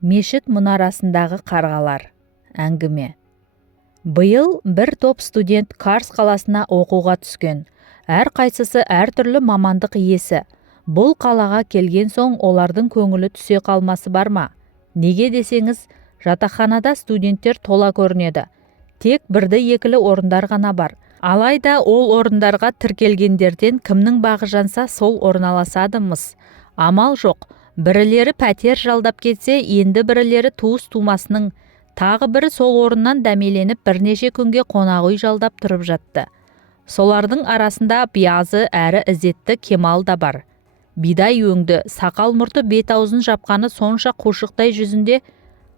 Мешіт мұнарасындағы қарғалар. Әңгіме. Биыл бір топ студент Карс қаласына оқуға түскен. Әрқайсысы әртүрлі мамандық иесі. Бұл қалаға келген соң олардың көңілі түсе қалмасы бар ма? Неге десеңіз, жатақханада студенттер тола көрінеді. Тек бірді-екілі орындар ғана бар. Алайда ол орындарға тіркелгендерден кімнің бағы жанса сол орналасады-мыс. Амал жоқ. Бірілері пәтер жалдап кетсе, енді бірілері туыс-тумасының, тағы бірі сол орыннан дәмеленіп бірнеше күнге қонақ үй жалдап тұрып жатты. Солардың арасында биязы әрі ізетті Кемал да бар. Бидай өңді, сақал мұрты бет-аузын жапқаны сонша қушықтай жүзінде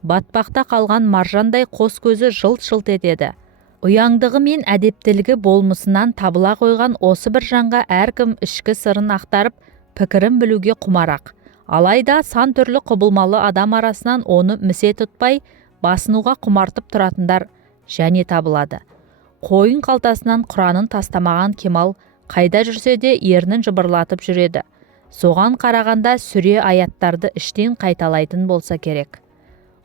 батпақта қалған маржандай қос көзі жылт-жылт етеді. Ұяңдығы мен әдептілігі болмысынан табыла қойған осы бір жанға әркім ішкі сырын ақтарып, пікірін білуге құмарақ. Алайда сан түрлі құбылмалы адам арасынан оны місе тұтпай, басынуға құмартып тұратындар және табылады. Қойын қалтасынан Құранын тастамаған Кемал қайда жүрсе де ернін жыбырлатып жүреді. Соған қарағанда сүре аяттарды іштен қайталайтын болса керек.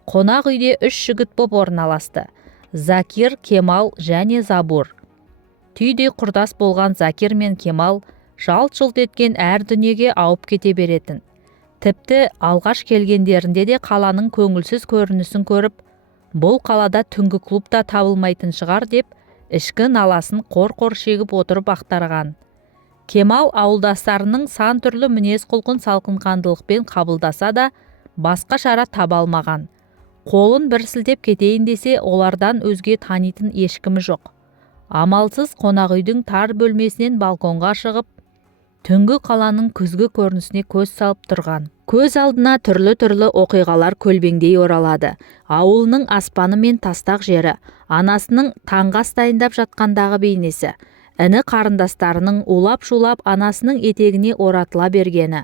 Қонақ үйде 3 жігіт боп орналасты. Закир, Кемал және Забур. Түйдей құрдас болған Закир мен Кемал жалт-жұлт еткен әр дүниеге ауып кете беретін. Тіпті алғаш келгендерінде де қаланың көңілсіз көрінісін көріп, бұл қалада түнгі клуб та табылмайтын шығар деп, ішкі наласын қор-қор шегіп отырып ақтарған. Кемал ауылдастарының сан түрлі мінез-құлқын салқынқандылықпен қабылдаса да, басқа шара таба алмаған. Қолын бір сілтеп кетейін десе, олардан өзге танитын ешкімі жоқ. Амалсыз қонақ үйдің тар бөлмесінен балконға шығып, түнгі қаланың күзгі көрінісіне көз салып тұрған. Көз алдына түрлі-түрлі оқиғалар көлбеңдей оралады. Ауылының аспаны мен тастақ жері, анасының таңғы ас дайындап жатқандағы бейнесі, іні қарындастарының улап-шулап анасының етегіне оратыла бергені,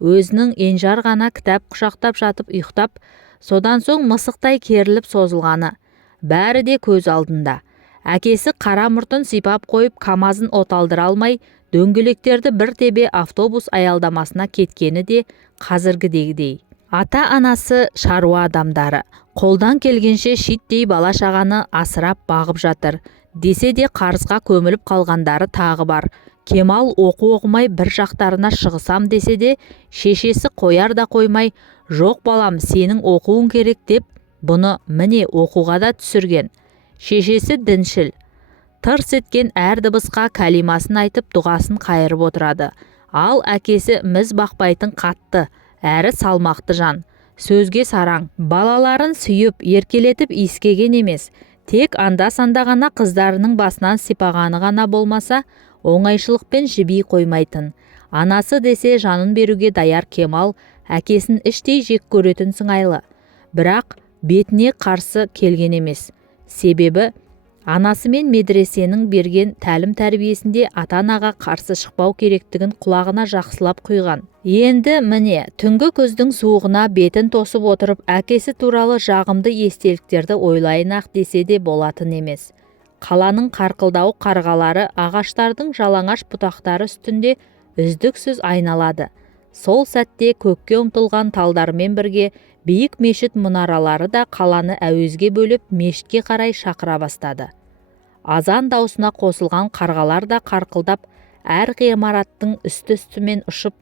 өзінің енжар ғана кітап құшақтап жатып ұйықтап, содан соң мысықтай керіліп созылғаны, бәрі де көз алдында. Әкесі қара мұртын сипап қойып, камазын оталдыра алмай, дөңгелектерді бір тебе автобус аялдамасына кеткені де қазіргідегідей. Ата-анасы шаруа адамдары, қолдан келгенше шиттей бала-шағаны асырап бағып жатыр. Десе де қарызға көміліп қалғандары тағы бар. Кемал оқу-оқымай бір жақтарына шығысам десе де, шешесі қояр да қоймай, жоқ балам, сенің оқуың керек деп, бұны міне оқуға да түсірген. Шешесі діншіл. Тырс еткен әр дыбысқа кәлимасын айтып дұғасын қайырып отырады. Ал әкесі міз бақпайтын қатты, әрі салмақты жан. Сөзге сараң, балаларын сүйіп, еркелетіп иіскеген емес. Тек анда-санда ғана қыздарының басынан сипағаны ғана болмаса, оңайшылықпен жіби қоймайтын. Анасы десе жанын беруге даяр Кемал, әкесін іштей жек көретін сыңайлы. Бірақ бетіне қарсы келген емес. Себебі, анасы мен медресенің берген тәлім тәрбиесінде ата-анаға қарсы шықпау керектігін құлағына жақсылап құйған. Енді міне, түнгі күздің суығына бетін тосып отырып, әкесі туралы жағымды естеліктерді ойлайын-ақ десе де болатын емес. Қаланың қарқылдау қарғалары ағаштардың жалаңаш бұтақтары үстінде үздіксіз айналады. Сол сәтте көкке ұмтылған талдармен бірге биік мешіт мұнаралары да қаланы әуезге бөліп мешітке қарай шақыра бастады. Азан даусына қосылған қарғалар да қарқылдап, әр ғимараттың үсті-үстімен ұшып,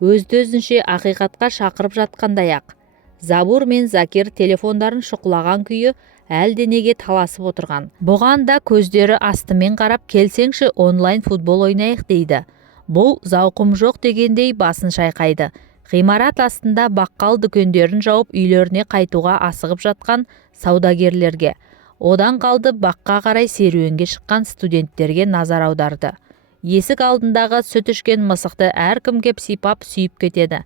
өзді-өзінше ақиқатқа шақырып жатқандай-ақ. Забур мен Закир телефондарын шұқылаған күйі әлденеге таласып отырған. Бұған да көздері астымен қарап, келсеңші онлайн футбол ойнайық дейді. Бұл зауқым жоқ дегендей басын шайқайды. Ғимарат астында баққал дүкендерін жауып үйлеріне қайтуға асығып жатқан саудагерлерге, одан қалды баққа қарай серуенге шыққан студенттерге назар аударды. Есік алдындағы сүт ішкен мысықты әркім кеп сипап сүйіп кетеді.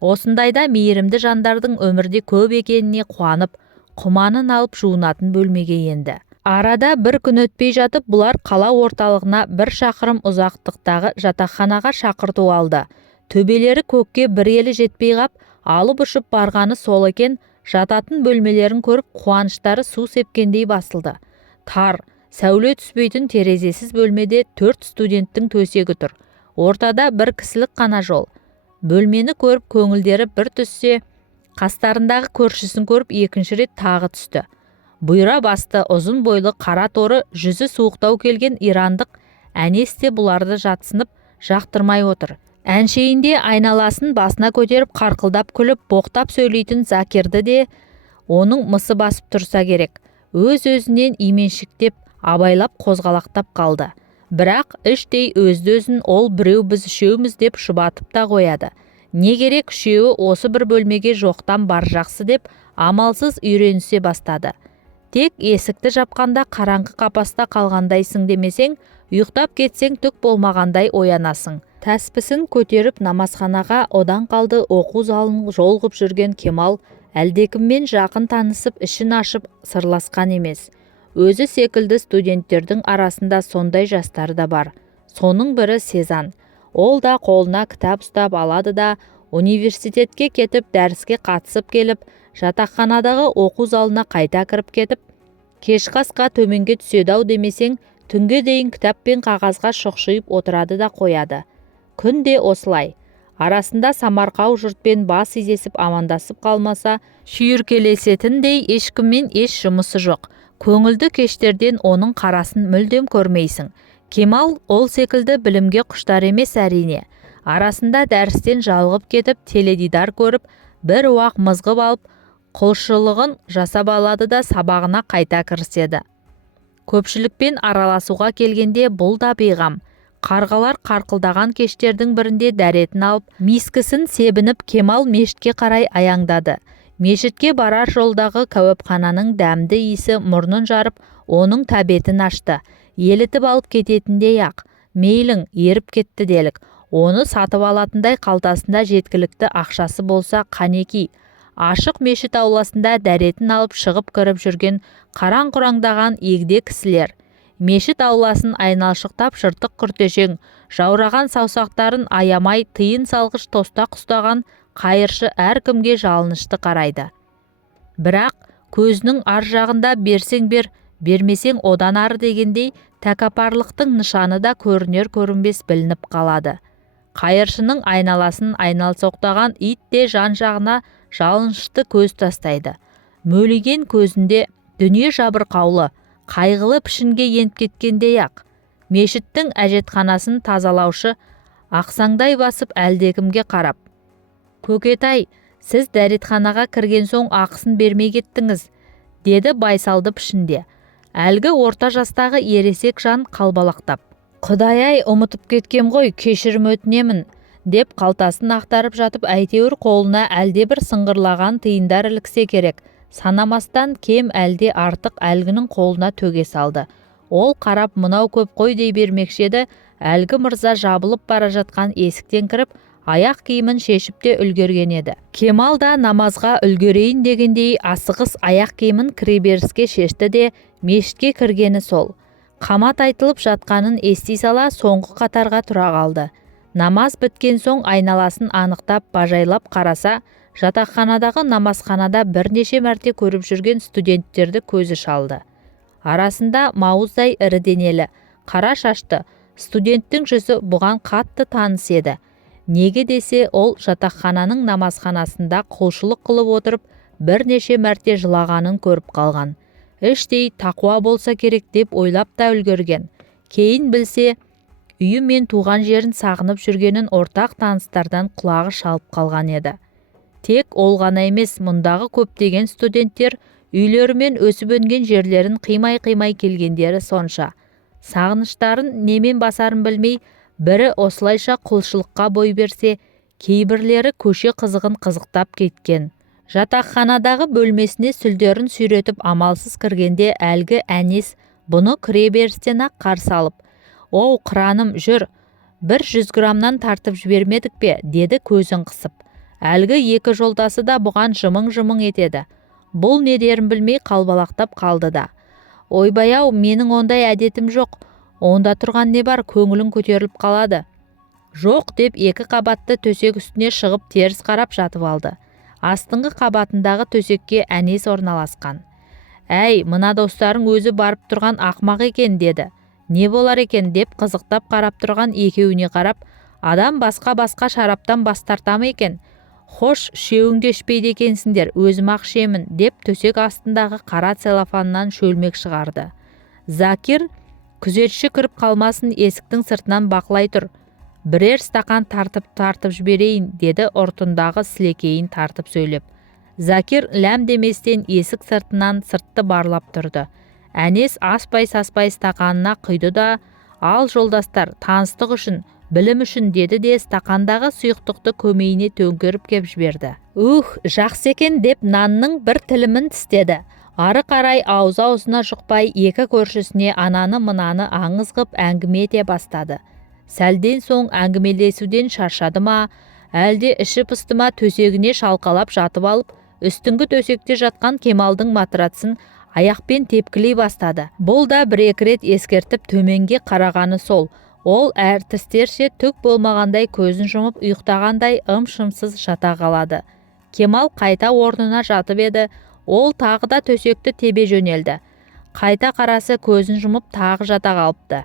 Осындайда мейірімді жандардың өмірде көп екеніне қуанып, құманын алып жуынатын бөлмеге енді. Арада бір күн өтпей жатып, бұлар қала орталығына 1 шақырым ұзақтықтағы жатақханаға шақырту алды. Төбелері көкке бір елі жетпей қап, алып ұшып барғаны сол екен, жататын бөлмелерін көріп қуаныштары су сепкендей басылды. Тар, сәуле түспейтін терезесіз бөлмеде 4 студенттің төсегі тұр. Ортада бір кісілік қана жол. Бөлмені көріп көңілдері бір түссе, Қастарындағы көршісін көріп екінші рет тағы түсті. Бұйра басты, ұзын бойлы, қара торы, жүзі суықтау келген ирандық Әнес те бұларды жатсынып жақтырмай отыр. Әншейінде айналасын басына көтеріп қарқылдап күліп боқтап сөйлейтін Закирді де оның мысы басып тұрса керек. Өз-өзінен именшіктеп абайлап қозғалақтап қалды. Бірақ іштей өзді-өзін ол біреу біз үшеуміз деп шұбатып та қояды. Не керек, үшеуі осы бір бөлмеге жоқтан бар жақсы деп амалсыз үйренісе бастады. Тек есікті жапқанда қараңғы қапаста қалғандайсың демесең, ұйықтап кетсең түк болмағандай оянасың. Тәспісін көтеріп намазханаға одан қалды оқу залын жолғып жүрген Кемал әлдекіммен жақын танысып ішін ашып сырласқан емес. Өзі секілді студенттердің арасында сондай жастар да бар. Соның бірі Сезан. Ол да қолына кітап ұстап алады да университетке кетіп дәріске қатысып келіп, жатақханадағы оқу залына қайта кіріп кетіп, кешкі асқа төменге түседі-ау демесең, түнге дейін кітап пен қағазға шұқшиып отырады да қояды. Күнде осылай. Арасында самарқау жұртпен бас изесіп амандасып қалмаса, шүйіркелесетіндей ешкіммен еш жұмысы жоқ. Көңілді кештерден оның қарасын мүлдем көрмейсің. Кемал ол секілді білімге құштар емес әрине. Арасында дәрістен жалғып кетіп, теледидар көріп, бір уақ мызғып алып, құлшылығын жасап алады да сабағына қайта кіріседі. Көпшілікпен араласуға келгенде бұл да бейғам. Қарғалар қарқылдаған кештердің бірінде дәретін алып, мискісін себініп Кемал мешітке қарай аяңдады. Мешітке барар жолдағы кәуепхананың дәмді иісі мұрнын жарып, оның тәбетін ашты. Елітіп алып кететіндей ақ, мейлің еріп кетті делік. Оны сатып алатындай қалтасында жеткілікті ақшасы болса қанеки. Ашық мешіт ауласында дәретін алып шығып кіріп жүрген қараң-құраңдаған егде кісілер. Мешіт ауласын айналшықтап жыртық күртешең, жаураған саусақтарын аямай тиын салғыш тостақ ұстаған қайыршы әркімге жалынышты қарайды. Бірақ көзінің ар жағында берсең бер, бермесең одан ары дегендей тәкаппарлықтың нышаны да көрінер-көрінбес білініп қалады. Қайыршының айналасын айналсоқтаған ит те жан-жағына жалынышты көз тастайды. Мөлиген көзінде дүние жабырқаулы, қайғылы пішінге еніп кеткендей ақ. Мешіттің әжетханасын тазалаушы ақсаңдай басып әлдекімге қарап: «Көкетай, сіз дәретханаға кірген соң ақысын бермей кеттіңіз», деді байсалды пішінде. Әлгі орта жастағы ересек жан қалбалақтап: «Құдай-ай, ұмытып кеткем ғой, кешірім өтінемін», деп қалтасын ақтарып жатып, әйтеуір қолына әлде бір сыңғырлаған тиындар іліксе керек. Санамастан кем әлде артық әлгінің қолына төге салды. Ол қарап мынау көп қой дей бермекші еді, әлгі мырза жабылып бара жатқан есіктен кіріп, аяқ киімін шешіп те үлгерген еді. Кемал да намазға үлгерейін дегендей асығыс аяқ киімін кіреберіске шешті де мешітке кіргені сол. Қамат айтылып жатқанын ести сала соңғы қатарға тұра қалды. Намаз біткен соң айналасын анықтап бажайлап қараса, жатақханадағы намазханада бірнеше мәрте көріп жүрген студенттерді көзі шалды. Арасында мауыздай ірі денелі, қара шашты студенттің жүзі бұған қатты таныс еді. Неге десе, ол жатақхананың намазханасында құлшылық қылып отырып, бірнеше мәрте жылағанын көріп қалған. Іштей тақуа болса керек деп ойлап та үлгерген. Кейін білсе, үйі мен туған жерін сағынып жүргенін ортақ таныстардан құлағы шалып қалған еді. Тек ол ғана емес, мұндағы көптеген студенттер үйлерімен өсіп өнген жерлерін қимай-қимай келгендері сонша. Сағыныштарын немен басарын білмей, бірі осылайша құлшылыққа бой берсе, кейбірлері көше қызығын қызықтап кеткен. Жатақханадағы бөлмесіне сүлдерін сүйретіп амалсыз кіргенде әлгі Әнес бұны кіреберістен ақ қарсы алып: «Оу, қыраным, жүр, 100 грамнан тартып жібермедік пе?» деді көзін қысып. Әлгі екі жолдасы да бұған жымың-жымың етеді. Бұл не дерін білмей қалбалақтап қалды да: «Ойбай-ау, менің ондай әдетім жоқ. Онда тұрған не бар, көңілің көтеріліп қалады». «Жоқ» деп екі қабатты төсек үстіне шығып теріс қарап жатып алды. Астыңғы қабатындағы төсекке Әнес орналасқан. «Әй, мына достарың өзі барып тұрған ақмақ екен», деді. «Не болар екен?» деп қызықтап қарап тұрған екеуіне қарап: «Адам басқа-басқа шараптан бас тарта ма екен? Хош, үшеуің де ішпейді екенсіңдер, өзім-ақ ішемін деп төсек астындағы қара целлофаннан шөлмек шығарды. Закир, күзетші кіріп қалмасын, есіктің сыртынан бақылай тұр. Бірер стақан тартып жіберейін, деді ұртындағы сілекейін тартып сөйлеп. Закир ләм деместен есік сыртынан сыртты барлап тұрды. Әнес аспай-саспай стақанына құйды да, ал жолдастар, таныстық үшін, білім үшін, деді де стақандағы сұйықтықты көмейіне төңкеріп кеп жіберді. Жақсы екен деп нанның бір тілімін тістеді. Ары қарай аузына жұқпай екі көршісіне ананы-мынаны аңыз ғып әңгіме ете бастады. Сәлден соң әңгімелесуден шаршады ма, әлде іші пысты ма, төсегіне шалқалап жатып алып, үстіңгі төсекте жатқан Кемалдың матрацын аяқпен тепкілей бастады. Бұл да бір-екі рет ескертіп төменге қарағаны сол. Ол әртістерше түк болмағандай көзін жұмып ұйықтағандай ым-шымсыз жата қалады. Кемал қайта орнына жатып еді, ол тағы да төсекті тебе жөнелді. Қайта қарасы көзін жұмып тағы жата қалыпты.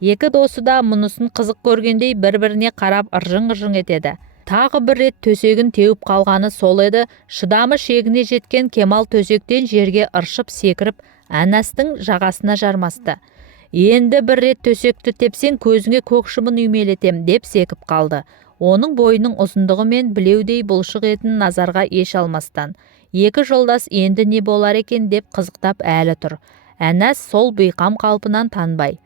Екі досы да мұнысын қызық көргендей бір-біріне қарап ыржың-ыржың етеді. Тағы бір рет төсегін теуіп қалғаны сол еді, шыдамы шегіне жеткен Кемал төсектен жерге ыршып секіріп, Әнәстің жағасына жармасты. Енді бір рет төсекті тепсең көзіңе көк шыбын үймелетем деп секіп қалды. Оның бойының ұзындығы мен білеудей бұлшық етін назарға еш алмастан. Екі жолдас енді не болар екен деп қызықтап әлі тұр. Әнәс сол бейқам қалпынан танбай: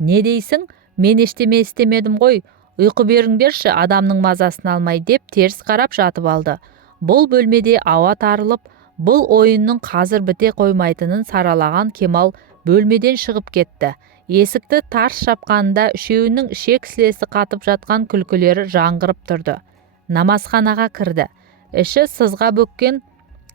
«Не дейсің? Мен ештеме істемедім ғой. Ұйқы беріңдерші, адамның мазасын алмай», деп теріс қарап жатып алды. Бұл бөлмеде ауа тарылып, бұл ойынның қазір біте қоймайтынын саралаған Кемал бөлмеден шығып кетті. Есікті тарс шапқанында үшеуінің ішек-сілесі қатып жатқан күлкілері жаңғырып тұрды. Намазханаға кірді. Іші сызға бөккен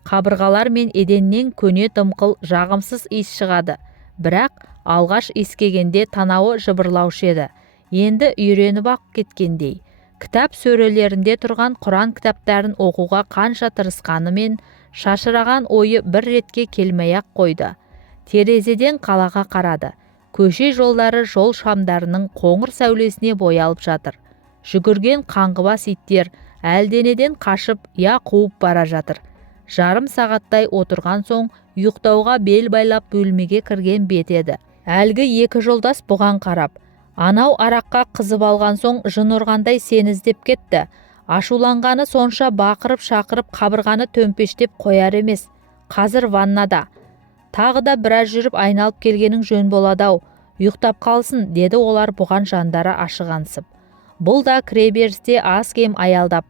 қабырғалар мен еденнен көне дымқыл жағымсыз иіс шығады. Бірақ алғаш иіскегенде танауы жыбырлаушы еді. Енді үйреніп ақ кеткендей. Кітап сөрелерінде тұрған Құран кітаптарын оқуға қанша тырысқанымен шашыраған ойы бір ретке келмей-ақ қойды. Терезеден қалаға қарады. Көше жолдары жол шамдарының қоңыр сәулесіне боялып жатыр. Жүгірген қаңғыбас иттер әлденеден қашып, я қуып бара жатыр. Жарым сағаттай отырған соң ұйықтауға бел байлап бөлмеге кірген бет еді. Әлгі екі жолдас бұған қарап: «Анау араққа қызып алған соң жын ұрғандай сені іздеп кетті. Ашуланғаны сонша бақырып-шақырып қабырғаны төмпештеп қояр емес. Қазір ваннада. Тағы да біраз жүріп айналып келгенің жөн болады-ау. Ұйықтап қалсын», деді олар бұған жандары ашығансып. Бұл да кіреберісте аз-кем аялдап,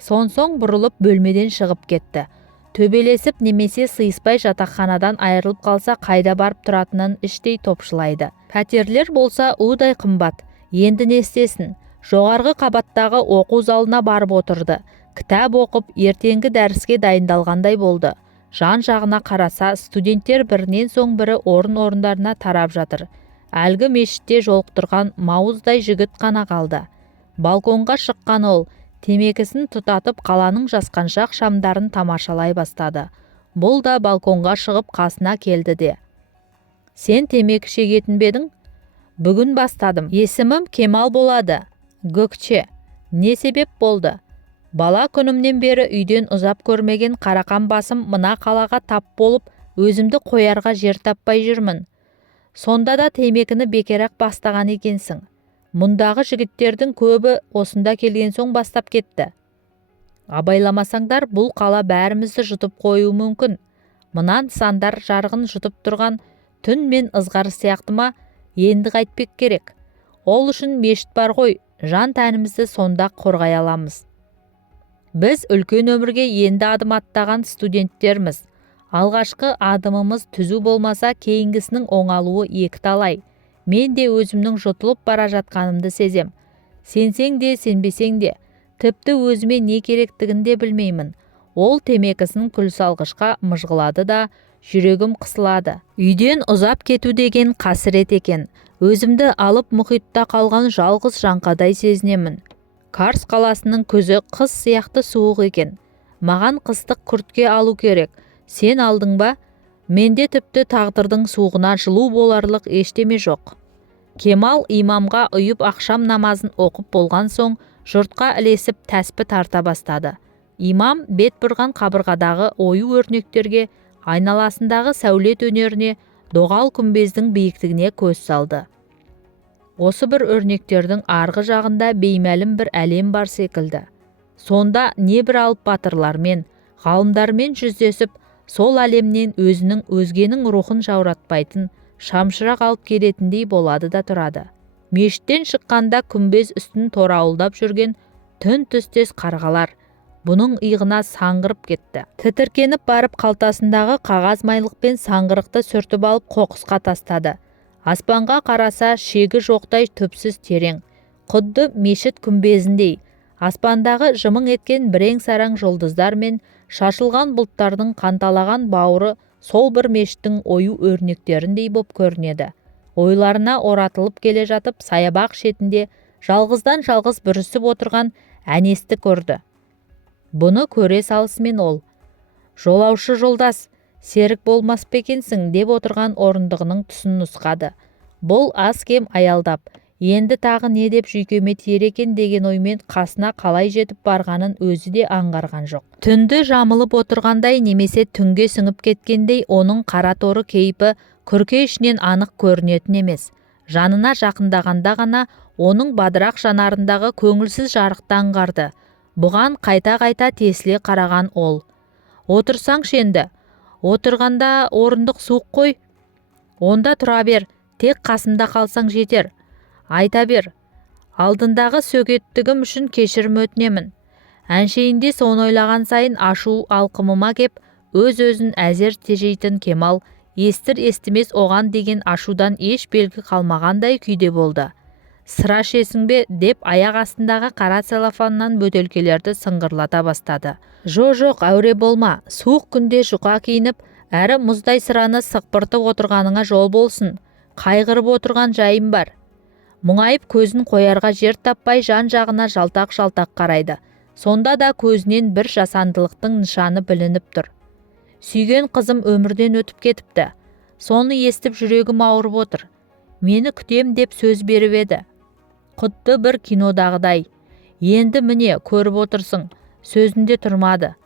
соң бұрылып бөлмеден шығып кетті. Төбелесіп немесе сыйыспай жатақханадан айырылып қалса қайда барып тұратынын іштей топшылайды. Пәтерлер болса удай қымбат. Енді не істесін? Жоғарғы қабаттағы оқу залына барып отырды. Кітап оқып, ертеңгі дәріске дайындалғандай болды. Жан-жағына қараса, студенттер бірінен соң бірі орындарына тарап жатыр. Әлгі мешітте жолықтырған мауыздай жігіт қана қалды. Балконға шыққан ол, темекісін тұтатып қаланың жасқаншақ шамдарын тамашалай бастады. Бұл да балконға шығып қасына келді де: «Сен темекі шегетін бе едің?» «Бүгін бастадым. Есімім Кемал болады». «Гөкче, не себеп болды?» «Бала күнімнен бері үйден ұзап көрмеген қарақан басым мына қалаға тап болып, өзімді қоярға жер таппай жүрмін». «Сонда да темекіні бекерақ бастаған екенсің. Мұндағы жігіттердің көбі осында келген соң бастап кетті. Абайламасаңдар бұл қала бәрімізді жұтып қоюы мүмкін. Мына нысандар жарығын жұтып тұрған түн мен ызғар сияқты ма? Енді қайтпек керек. Ол үшін мешіт бар ғой, жан тәнімізді сонда қорғай аламыз. Біз үлкен өмірге енді адым аттаған студенттерміз. Алғашқы адымымыз түзу болмаса, кейінгісінің оңалуы екі талай. Мен де өзімнің жұтылып бара жатқанымды сезем. Сенсең де, сенбесең де, тіпті өзіме не керектігін де білмеймін». Ол темекісін күл салғышқа мыжғылады да, жүрегім қысылады. Үйден ұзап кету деген қасірет екен. Өзімді алып мұхитта қалған жалғыз жаңқадай сезінемін. Карс қаласының күзі қыс сияқты суық екен. Маған қыстық күртке алу керек. Сен алдың ба? Менде тіпті тағдырдың суығына жылу боларлық ештеме жоқ. Кемал имамға ұйып ақшам намазын оқып болған соң жұртқа ілесіп тәспі тарта бастады. Имам бет бұрған қабырғадағы ою-өрнектерге, айналасындағы сәулет өнеріне, доғал күмбездің биіктігіне көз салды. Осы бір өрнектердің арғы жағында беймәлім бір әлем бар секілді. Сонда небір алып батырлармен, ғалымдармен жүздесіп, сол әлемнен өзгенің рухын жауратпайтын шамшырақ алып келетіндей болады да тұрады. Мешіттен шыққанда күмбез үстін торауылдап жүрген түн түстес қарғалар бұның иығына саңғырып кетті. Тітіркеніп барып қалтасындағы қағаз майлықпен саңғырықты сүртіп алып қоқысқа тастады. Аспанға қараса шегі жоқтай түпсіз терең, құдды мешіт күмбезіндей. Аспандағы жымың еткен бірең-сараң жұлдыздар мен шашылған бұлттардың қанталаған бауыры сол бір мешіттің ою-өрнектеріндей боп көрінеді. Ойларына оратылып келе жатып, саябақ шетінде жалғыздан жалғыз бүрісіп отырған әнесті көрді. Бұны көре салысымен ол: «Жолаушы жолдас, серік болмас па екенсің?» деп отырған орындығының тұсын нұсқады. Бұл аз кем аялдап, енді тағы не деп жүйкеме тиер екен деген оймен қасына қалай жетіп барғанын өзі де аңғарған жоқ. Түнді жамылып отырғандай немесе түнге сіңіп кеткендей оның қара торы кейпі күрке ішінен анық көрінетін емес. Жанына жақындағанда ғана оның бадырақ жанарындағы көңілсіз жарықты аңғарды. Бұған қайта-қайта тесіле қараған ол: «Отырсаңшы енді, отырғанда орындық суық қой. Онда тұра бер, тек қасымда қалсаң жетер. Айта бер, алдындағы сөгеттігім үшін кешірім өтінемін». Әншейінде соны ойлаған сайын ашу алқымыма кеп, өз-өзін әзер тежейтін Кемал естір-естімес оған деген ашудан еш белгі қалмағандай күйде болды. «Сыра ішесің бе?» деп аяқ астындағы қара целлофаннан бөтелкелерді сыңғырлата бастады. «Жоқ, әуре болма, суық күнде жұқа киініп, әрі мұздай сыраны сықпыртып отырғаныңа жол болсын. Қайғырып отырған жайым бар». Мұңайып көзін қоярға жер таппай жан-жағына жалтақ-жалтақ қарайды. Сонда да көзінен бір жасандылықтың нышаны білініп тұр. «Сүйген қызым өмірден өтіп кетіпті. Соны естіп жүрегім ауырып отыр. Мені күтем деп сөз беріп еді. Құдды бір кинодағыдай. Енді міне көріп отырсың, сөзінде тұрмады.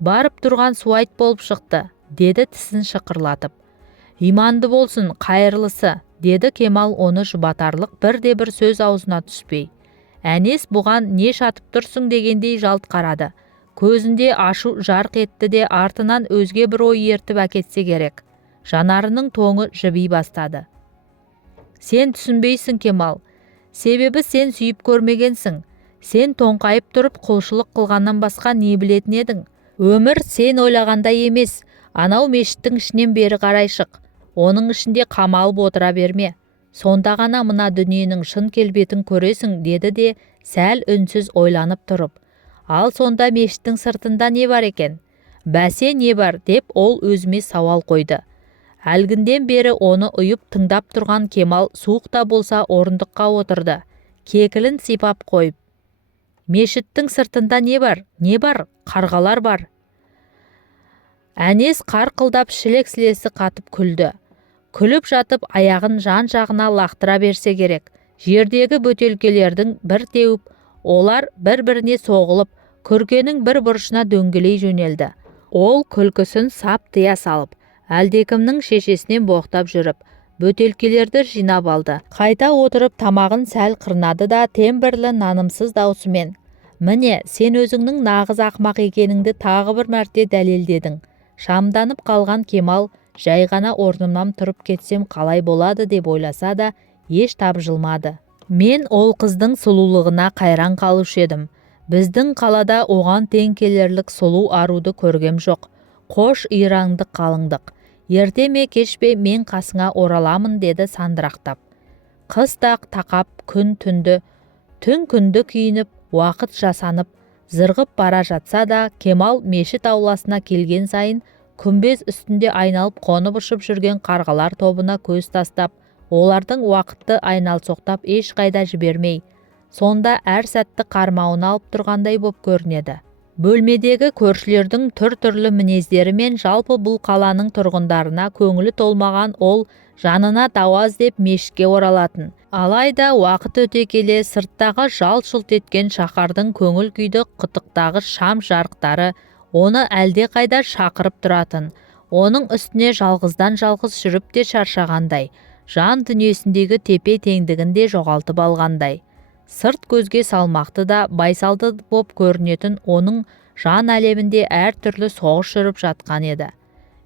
Барып тұрған суайт болып шықты», деді тісін шықырлатып. «Иманды болсын, қайырлысы», деді Кемал оны жұбатарлық бірде-бір сөз аузына түспей. Әнес бұған не шатып тұрсың дегендей жалт қарады. Көзінде ашу жарқ етті де артынан өзге бір ой ертіп әкетсе керек. Жанарының тоңы жіби бастады. «Сен түсінбейсің, Кемал. Себебі сен сүйіп көрмегенсің. Сен тоңқайып тұрып құлшылық қылғаннан басқа не білетін едің? Өмір сен ойлағандай емес. Анау мешіттің ішінен бері қарай шық. Оның ішінде қамалып отыра берме. Сонда ғана мына дүниенің шын келбетін көресің», деді де сәл үнсіз ойланып тұрып: «Ал сонда мешіттің сыртында не бар екен? Бәсе не бар?» деп ол өзіме сауал қойды. Әлгінден бері оны ұйып тыңдап тұрған Кемал суықта болса орындыққа отырды, кекілін сипап қойып: «Мешіттің сыртында не бар? Не бар? Қарғалар бар». Әнес қарқылдап шілік-сілесі қатып күлді. Күліп жатып аяғын жан-жағына лақтыра берсе керек. Жердегі бөтелкелердің бір теуіп, олар бір-біріне соғылып, күркенің бір бұрышына дөңгелей жөнелді. Ол күлкісін сап тыя салып, әлдекімнің шешесінен боқтап жүріп, бөтелкелерді жинап алды. Қайта отырып тамағын сәл қырнады да тембірлі нанымсыз даусымен: «Міне, сен өзіңнің нағыз ақмақ екеніңді тағы бір мәрте дәлелдедің». Шамданып қалған Кемал жай ғана орнымнан тұрып кетсем қалай болады деп ойласа да еш тапжылмады. Мен ол қыздың сұлулығына қайран қалушы едім. Біздің қалада оған тең келерлік сұлу аруды көргем жоқ. Қош ираңдық қалыңдық. Ерте ме кеш пе мен қасыңа ораламын, деді сандырақтап. Қыс тақап күн түнді, түн күнді күйініп, уақыт жасанып, зырғып бара жатса да Кемал мешіт ауласына келген сайын күмбез үстінде айналып қонып ұшып жүрген қарғалар тобына көз тастап, олардың уақытты айналсоқтап ешқайда жібермей, сонда әр сәтті қармауына алып тұрғандай боп көрінеді. Бөлмедегі көршілердің түр-түрлі мінездері мен жалпы бұл қаланың тұрғындарына көңілі толмаған ол жанына дауа іздеп мешітке оралатын. Алайда уақыт өте келе сырттағы жалт-жұлт еткен шаһардың көңіл күйді қытықтағы шам жарықтары оны әлдеқайда шақырып тұратын. Оның үстіне жалғыздан жалғыз жүріп те шаршағандай, жан дүниесіндегі тепе теңдігін де жоғалтып алғандай. Сырт көзге салмақты да байсалды боп көрінетін оның жан әлемінде әр түрлі соғыс жүріп жатқан еді.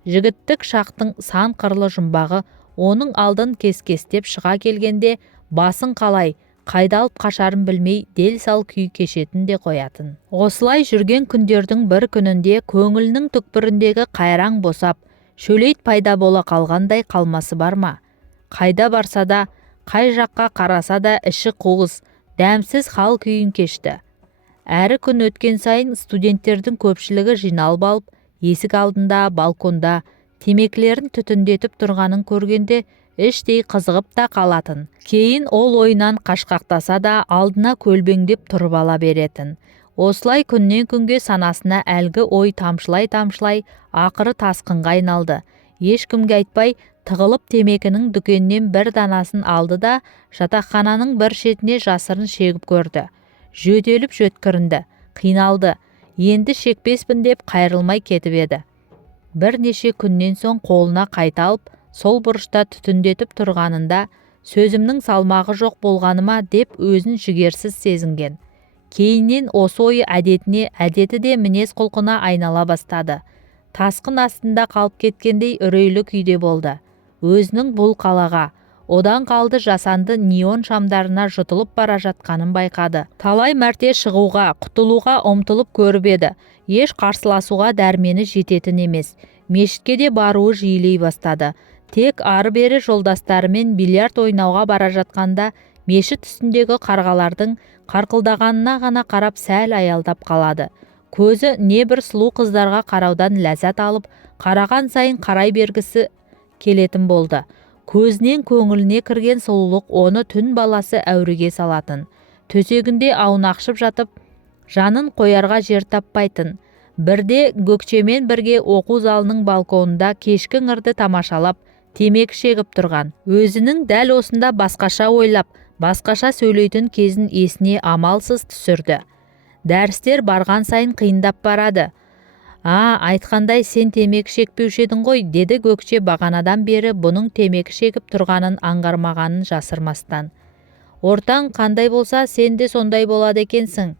Жігіттік шақтың сан қырлы жұмбағы оның алдын кес-кестеп шыға келгенде басын қалай, қайда алып қашарын білмей дел сал күй кешетін де қоятын. Осылай жүрген күндердің бір күнінде көңілінің түкпіріндегі қайраң босап, шөлейт пайда бола қалғандай қалмасы бар ма? Қайда барса да, қай жаққа қараса да іші қуыс, дәмсіз хал күйін кешті. Әрі күн өткен сайын студенттердің көпшілігі жиналып алып, есік алдында, балконда темекілерін түтіндетіп тұрғанын көргенде іштей қызығып та қалатын. Кейін ол ойынан қашқақтаса да алдына көлбеңдеп тұрып ала беретін. Осылай күннен күнге санасына әлгі ой тамшылай ақыры тасқынға айналды. Ешкімге айтпай тығылып темекінің дүкеннен бір данасын алды да жатақхананың бір шетіне жасырын шегіп көрді. Жөтеліп жөткірінді, қиналды. Енді шекпеспін деп қайрылмай кетіп еді. Бірнеше күннен соң қолына қайта алып, сол бұрышта түтіндетіп тұрғанында сөзімнің салмағы жоқ болғаныма деп өзін жігерсіз сезінген. Кейіннен осы ойы әдеті де мінез құлқына айнала бастады. Тасқын астында қалып кеткендей үрейлі күйде болды. Өзінің бұл қалаға, одан қалды жасанды неон шамдарына жұтылып бара жатқанын байқады. Талай мәрте шығуға, құтылуға ұмтылып көріп еді. Еш қарсыласуға дәрмені жететін емес. Мешітке де баруы жиілей бастады. Тек ары-бері жолдастарымен бильярд ойнауға бара жатқанда мешіт үстіндегі қарғалардың қарқылдағанына ғана қарап сәл аялдап қалады. Көзі небір сұлу қыздарға қараудан ләззат алып, қараған сайын қарай бергісі келетін болды. Көзінен көңіліне кірген сұлулық оны түн баласы әуреге салатын. Төсегінде аунақшып жатып, жанын қоярға жер таппайтын. Бірде Гөкшемен бірге оқу залының балконында кешкі ыңырды тамашалап, темекі шегіп тұрған. Өзінің дәл осында басқаша ойлап, басқаша сөйлейтін кезін есіне амалсыз түсірді. Дәрістер барған сайын қиындап барады. Айтқандай сен темекі шекпеуші едің ғой, деді Гөкше бағанадан бері бұның темекі шегіп тұрғанын аңғармағанын жасырмастан. Ортаң қандай болса, сен де сондай болады екенсің.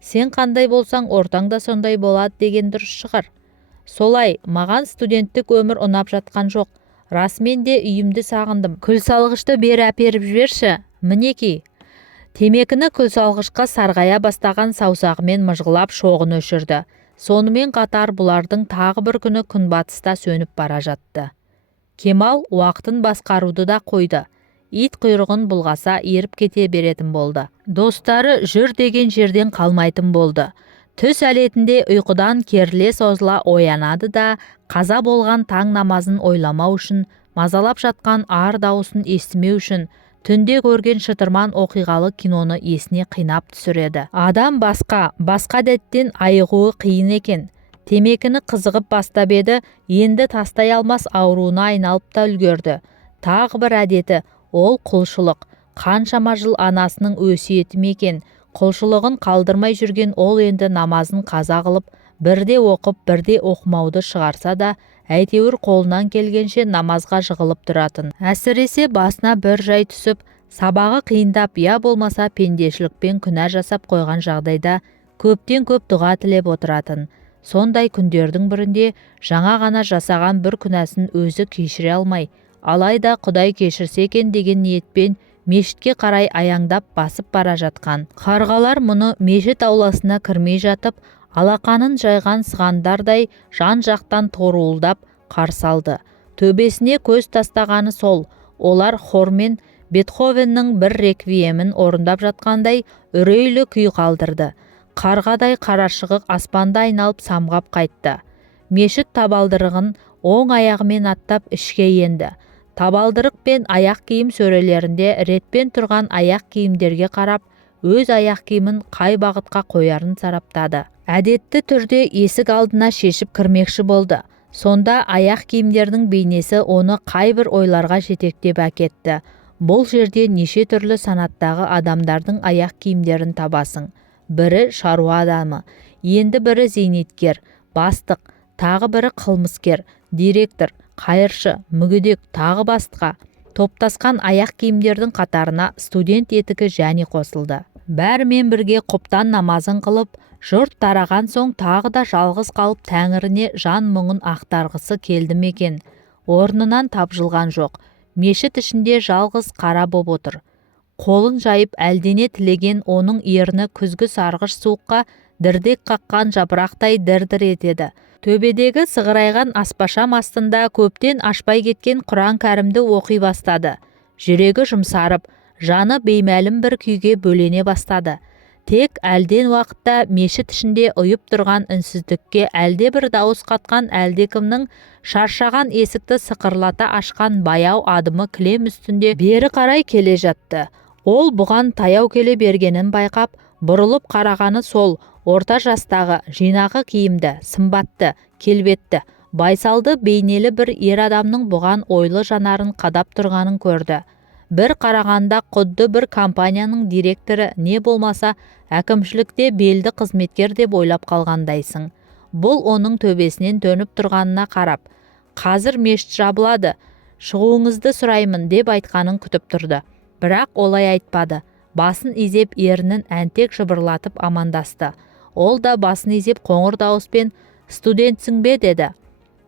Сен қандай болсаң, ортаң да сондай болады деген дұрыс шығар. Солай, маған студенттік өмір ұнап жатқан жоқ. Расымен де үйімді сағындым. Күл салғышты бері әперіп жіберші. Мінеки. Темекіні күл салғышқа сарғая бастаған саусағымен мыжғылап шоғын өшірді. Сонымен қатар бұлардың тағы бір күні күнбатыста сөніп бара жатты. Кемал уақытын басқаруды да қойды. Ит құйрығын бұлғаса еріп кете беретін болды. Достары жүр деген жерден қалмайтын болды. Түс әлетінде ұйқыдан керіле созыла оянады да, қаза болған таң намазын ойламау үшін, мазалап жатқан ар дауысын естімеу үшін, түнде көрген шытырман оқиғалы киноны есіне қинап түсіреді. Адам басқа әдеттен айығуы қиын екен. Темекіні қызығып бастап еді, енді тастай алмас ауруына айналып та үлгерді. Тағы бір әдеті, ол құлшылық. Қаншама жыл анасының өсиеті мекен. Құлшылығын қалдырмай жүрген ол енді намазын қаза қылып, бірде оқып, бірде оқымауды шығарса да, әйтеуір қолынан келгенше намазға жығылып тұратын. Әсіресе басына бір жай түсіп, сабағы қиындап, я болмаса пендешілікпен күнә жасап қойған жағдайда көптен көп дұға тілеп отыратын. Сондай күндердің бірінде жаңа ғана жасаған бір күнәсін өзі кешіре алмай, алайда Құдай кешірсе екен деген ниетпен мешітке қарай аяңдап басып бара жатқан. Қарғалар мұны мешіт ауласына кірмей жатып, алақанын жайған сығандардай жан-жақтан торуылдап қарсы алды. Төбесіне көз тастағаны сол, олар хормен Бетховеннің бір реквиемін орындап жатқандай үрейлі күй қалдырды. Қарғадай қарашығы аспанда айналып самғап қайтты. Мешіт табалдырығын оң аяғымен аттап ішке енді. Табалдырық пен аяқ киім сөрелерінде ретпен тұрған аяқ киімдерге қарап, өз аяқ киімін қай бағытқа қоярын сараптады. Әдетті түрде есік алдына шешіп кірмекші болды. Сонда аяқ киімдердің бейнесі оны қайбір ойларға жетектеп әкетті. Бұл жерде неше түрлі санаттағы адамдардың аяқ киімдерін табасың. Бірі шаруа адамы, енді бірі зейнеткер, бастық, тағы бірі қылмыскер, директор, қайыршы, мүгедек, тағы басқа. Топтасқан аяқ киімдердің қатарына студент етігі және қосылды. Бәрімен бірге құптан намазын қылып, жұрт тараған соң тағы да жалғыз қалып Тәңіріне жан мұңын ақтарғысы келді мекен. Орнынан тапжылған жоқ. Мешіт ішінде жалғыз қара боп отыр. Қолын жайып әлдене тілеген оның ерні күзгі сарғыш суыққа дірдек қаққан жапырақтай дір-дір етеді. Төбедегі сығырайған аспашам астында көптен ашпай кеткен Құран кәрімді оқи бастады. Жүрегі жұмсарып, жаны беймәлім бір күйге бөлене бастады. Тек әлден уақытта мешіт ішінде ұйып тұрған үнсіздікке әлде бір дауыс қатқан әлдекімнің шаршаған есікті сықырлата ашқан баяу адымы кілем үстінде бері қарай келе жатты. Ол бұған таяу келе бергенін байқап, бұрылып қарағаны сол орта жастағы, жинақы киімді, сымбатты, келбетті, байсалды бейнелі бір ер адамның бұған ойлы жанарын қадап тұрғанын көрді. Бір қарағанда құдды бір компанияның директоры не болмаса әкімшілікте белді қызметкер деп ойлап қалғандайсың. Бұл оның төбесінен төніп тұрғанына қарап, қазір мешіт жабылады, шығуыңызды сұраймын деп айтқанын күтіп тұрды. Бірақ олай айтпады. Басын изеп ерінін әнтек жыбырлатып амандасты. Ол да басын изеп қоңыр дауыспен «Студентсің бе?» деді.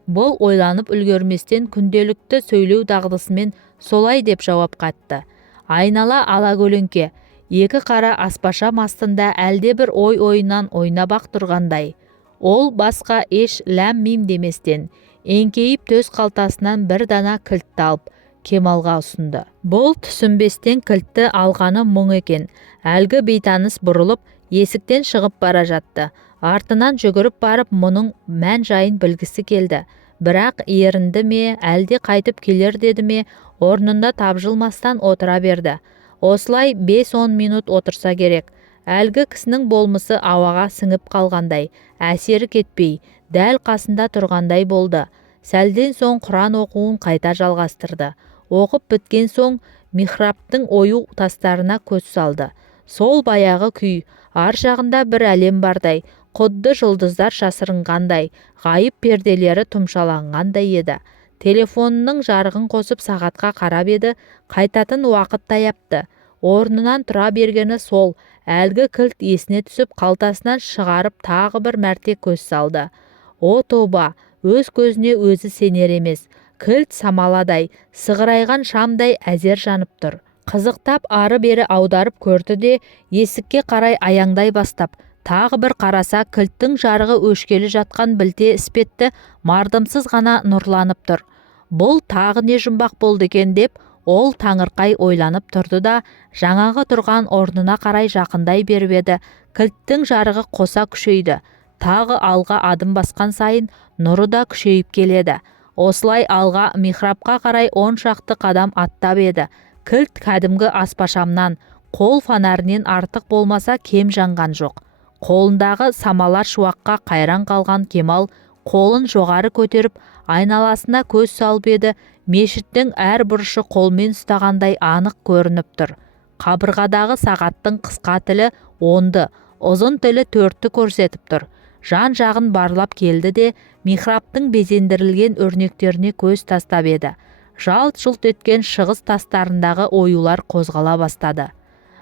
Бұл ойланып үлгерместен күнделікті сөйлеу дағдысымен солай деп жауап қатты. Айнала алакөлеңке, екі қара аспашам астында әлде бір ойынан ойнабақ тұрғандай. Ол басқа еш ләм-мим деместен, еңкейіп төс қалтасынан бір дана кілтті алып, Кемалға ұсынды. Бұл түсінбестен кілтті алғаны мұң екен. Әлгі бейтаныс бұрылып, есіктен шығып бара жатты. Артынан жүгіріп барып, мұның мән жайын білгісі келді. Бірақ ерінді ме, әлде қайтып келер деді ме, орнында тапжылмастан отыра берді. Осылай 5-10 минут отырса керек. Әлгі кісінің болмысы ауаға сіңіп қалғандай, әсері кетпей, дәл қасында тұрғандай болды. Сәлден соң Құран оқуын қайта жалғастырды. Оқып біткен соң михрабтың ою тастарына көз салды. Сол баяғы күй, ар жағында бір әлем бардай, құдды жұлдыздар шашырынғандай, ғайып перделері тұмшаланғандай еді. Телефонының жарығын қосып сағатқа қарап еді, қайтатын уақыт таяпты. Орнынан тұра бергені сол, әлгі кілт есіне түсіп, қалтасынан шығарып тағы бір мәрте көз салды. О тоба, өз көзіне өзі сенер емес. Кілт самаладай, сығырайған шамдай әзер жанып тұр. Қызықтап ары-бері аударып көрді де, есікке қарай аяңдай бастап, тағы бір қараса кілттің жарығы өшкелі жатқан білте іспетті мардымсыз ғана нұрланып тұр. Бұл тағы не жұмбақ болды екен деп, ол таңырқай ойланып тұрды да, жаңағы тұрған орнына қарай жақындай беріп еді. Кілттің жарығы қоса күшейді. Тағы алға адым басқан сайын нұры да күшейіп келеді. Осылай алға михрабқа қарай 10 шақты қадам аттап еді. Кілт кәдімгі аспашамнан, қол фонарінен артық болмаса кем жанған жоқ. Қолындағы самалар шуаққа қайран қалған Кемал қолын жоғары көтеріп, айналасына көз салып еді. Мешіттің әр бұрышы қолмен ұстағандай анық көрініп тұр. Қабырғадағы сағаттың қысқа тілі 10-ды, ұзын тілі 4-ті көрсетіп тұр. Жан жағын барлап келді де, михрабтың безендірілген өрнектеріне көз тастап еді. Жалт-жұлт еткен шығыс тастарындағы оюлар қозғала бастады.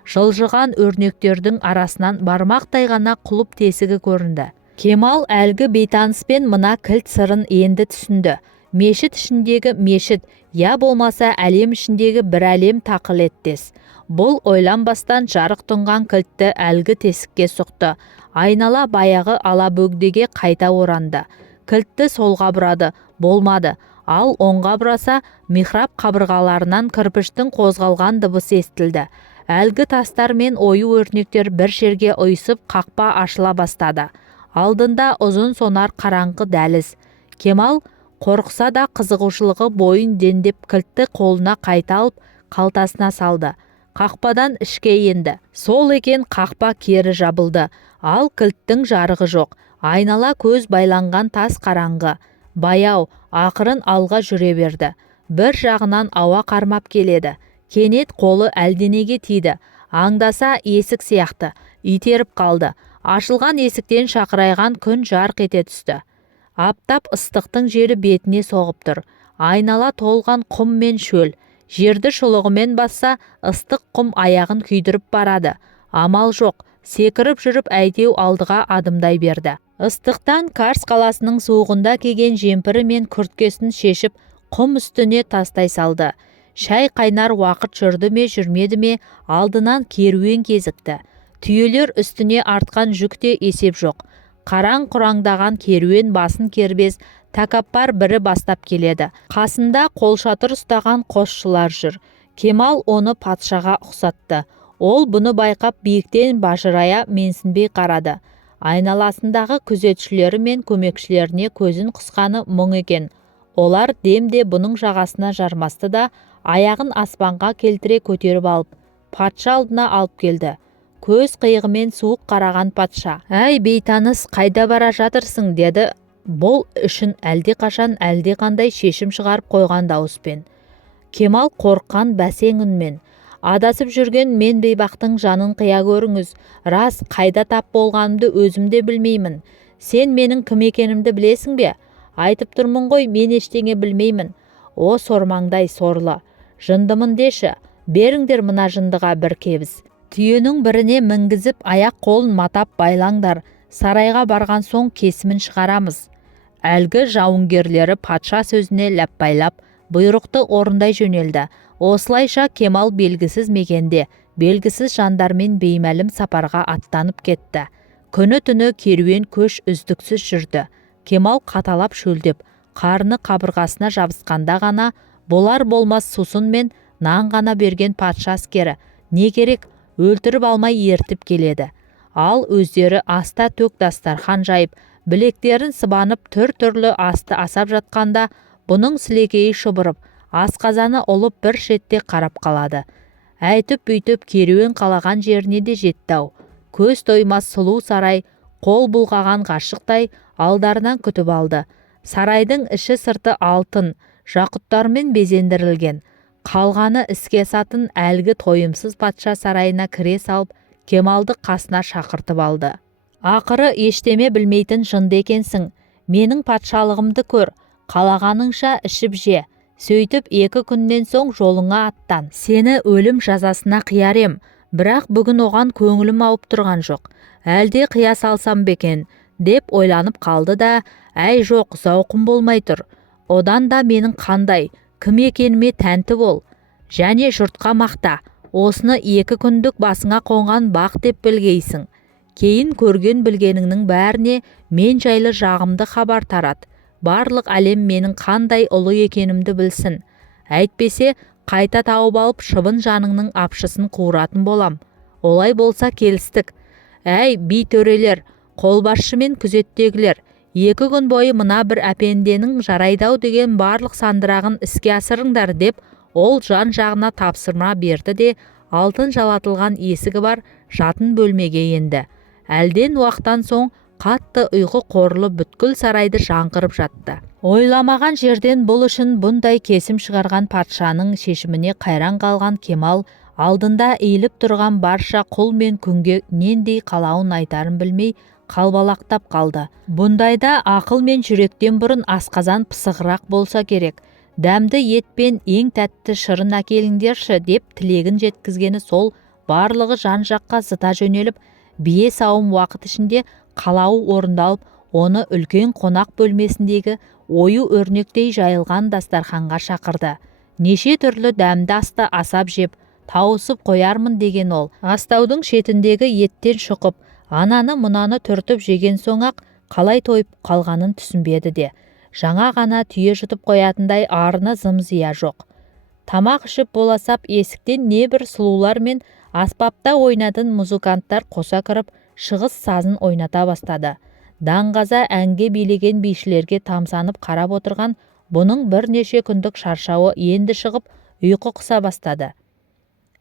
Жылжыған өрнектердің арасынан бармақтай ғана құлып тесігі көрінді. Кемал әлгі бейтаныспен мына кілт сырын енді түсінді. Мешіт ішіндегі мешіт, я болмаса әлем ішіндегі бір әлем тақылеттес. Бұл ойланбастан жарық тұнған кілтті әлгі тесікке сұқты. Айнала баяғы алабөгдеге қайта оранды. Кілтті солға бұрады, болмады. Ал оңға бұраса, михраб қабырғаларынан кірпіштің қозғалған дыбысы естілді. Әлгі тастар мен ою өрнектер бір жерге ұйысып қақпа ашыла бастады. Алдында ұзын сонар қараңғы дәліз. Кемал қорқса да қызығушылығы бойын дендеп кілтті қолына қайта алып, қалтасына салды. Қақпадан ішке енді. Сол екен, қақпа кері жабылды. Ал кілттің жарығы жоқ. Айнала көз байланған тас қараңғы. Баяу, ақырын алға жүре берді. Бір жағынан ауа қармап келеді. Кенет қолы әлденеге тиді. Аңдаса есік сияқты. Итеріп қалды. Ашылған есіктен шақырайған күн жарқ ете түсті. Аптап ыстықтың жері бетіне соғып тұр. Айнала толған құм мен шөл. Жерді шұлығымен басса, ыстық құм аяғын күйдіріп барады. Амал жоқ, секіріп жүріп әйтеу алдыға адымдай берді. Ыстықтан Карс қаласының суығында киген жемпірі мен күрткесін шешіп, құм үстіне тастай салды. Шай қайнар уақыт жүрді ме жүрмеді ме, алдынан керуен кезікті. Түйелер үстіне артқан жүкте есеп жоқ. Қараң-құраңдаған керуен басын кербез, тәкаппар бірі бастап келеді. Қасында қолшатыр ұстаған қосшылар жүр. Кемал оны патшаға ұқсатты. Ол бұны байқап биіктен бажырая менсінбей қарады. Айналасындағы күзетшілері мен көмекшілеріне көзін қысқаны мұң екен. Олар демде бұның жағасына жармасты да, аяғын аспанға келтіре көтеріп алып, патша алдына алып келді. Көз қиығымен суық қараған патша: «Әй бейтаныс, қайда бара жатырсың?» деді. Бұл үшін әлдеқашан әлдеқандай шешім шығарып қойған дауыспен. Кемал қорыққан бәсең үнмен: «Адасып жүрген мен бейбақтың жанын қия көріңіз. Рас, қайда тап болғанымды өзім де білмеймін. Сен менің кім екенімді білесің бе?» «Айтып тұрмын ғой, мен ештеңе білмеймін». «О сормаңдай сорлы, жындымын деші, беріңдер мына жындыға бір кебіс. Түйенің біріне мінгізіп, аяқ қолын матап байлаңдар. Сарайға барған соң кесімін шығарамыз». Әлгі жауынгерлері патша сөзіне ләппайлап, бұйрықты орындай жөнелді. Осылайша Кемал белгісіз мекенде, белгісіз жандармен беймәлім сапарға аттанып кетті. Күні түні керуен көш үздіксіз жүрді. Кемал қаталап шөлдеп, қарны қабырғасына жабысқанда ғана болар болмас сусын мен нан ғана берген патша әскері не керек, өлтіріп алмай ертіп келеді. Ал өздері аста төк дастархан жайып, білектерін сыбанып түр-түрлі асты асап жатқанда, бұның сілекейі шұбырып, асқазаны ұлып бір шетте қарап қалады. Әйтіп-бүйтіп керуен қалаған жеріне де жетті-ау. Көз тоймас сұлу сарай, қол бұлғаған ғашықтай алдарынан күтіп алды. Сарайдың іші сырты алтын, жақұттармен безендірілген. Қалғаны іске сатын әлгі тойымсыз патша сарайына кіре салып, Кемалды қасына шақыртып алды. «Ақыры ештеме білмейтін жынды екенсің. Менің патшалығымды көр, қалағаныңша ішіп же. Сөйтіп 2 күннен соң жолыңа аттан. Сені өлім жазасына қияр ем, бірақ бүгін оған көңілім ауып тұрған жоқ. Әлде қия салсам бекен?» деп ойланып қалды да, «Әй жоқ, зауқым болмай тұр. Одан да менің қандай, кім екеніме тәнті бол. Және жұртқа мақта. Осыны 2 күндік басыңа қонған бақ деп білгейсің. Кейін көрген білгеніңнің бәріне мен жайлы жағымды хабар тарат. Барлық әлем менің қандай ұлы екенімді білсін. Әйтпесе қайта тауып алып шыбын жаныңның апшысын қуыратын болам. Олай болса келістік. Әй би төрелер, қолбасшы мен күзеттегілер, 2 күн бойы мына бір әпенденің жарайдау деген барлық сандырағын іске асырыңдар» деп ол жан жағына тапсырма берді де, алтын жалатылған есігі бар жатын бөлмеге енді. Әлден уақыттан соң қатты ұйқы қорлы бүткіл сарайды жаңғырып жатты. Ойламаған жерден бұл үшін бұндай кесім шығарған патшаның шешіміне қайран қалған Кемал алдында иіліп тұрған барша құл мен күнге нендей қалауын айтарын білмей қалбалақтап қалды. Бұндайда ақыл мен жүректен бұрын асқазан пысығырақ болса керек. «Дәмді етпен ең тәтті шырын әкеліңдерші» деп тілегін жеткізгені сол. Барлығы жан жаққа зыта жөнеліп, бие сауым уақыт ішінде қалауы орындалып, оны үлкен қонақ бөлмесіндегі ою өрнектей жайылған дастарханға шақырды. Неше түрлі дәмді асты асап жеп, тауысып қоярмын деген ол. Астаудың шетіндегі еттен шұқып, ананы мұнаны түртіп жеген соң-ақ қалай тойып қалғанын түсінбеді де. Жаңа ғана түйе жұтып қоятындай арыны зым-зия жоқ. Тамақ ішіп боласап есіктен небір сұлулар мен аспапта ойнатын музыканттар қоса кіріп, шығыс сазын ойната бастады. Даңғаза әнге билеген бишілерге тамсанып қарап отырған бұның бірнеше күндік шаршауы енді шығып, ұйқы қыса бастады.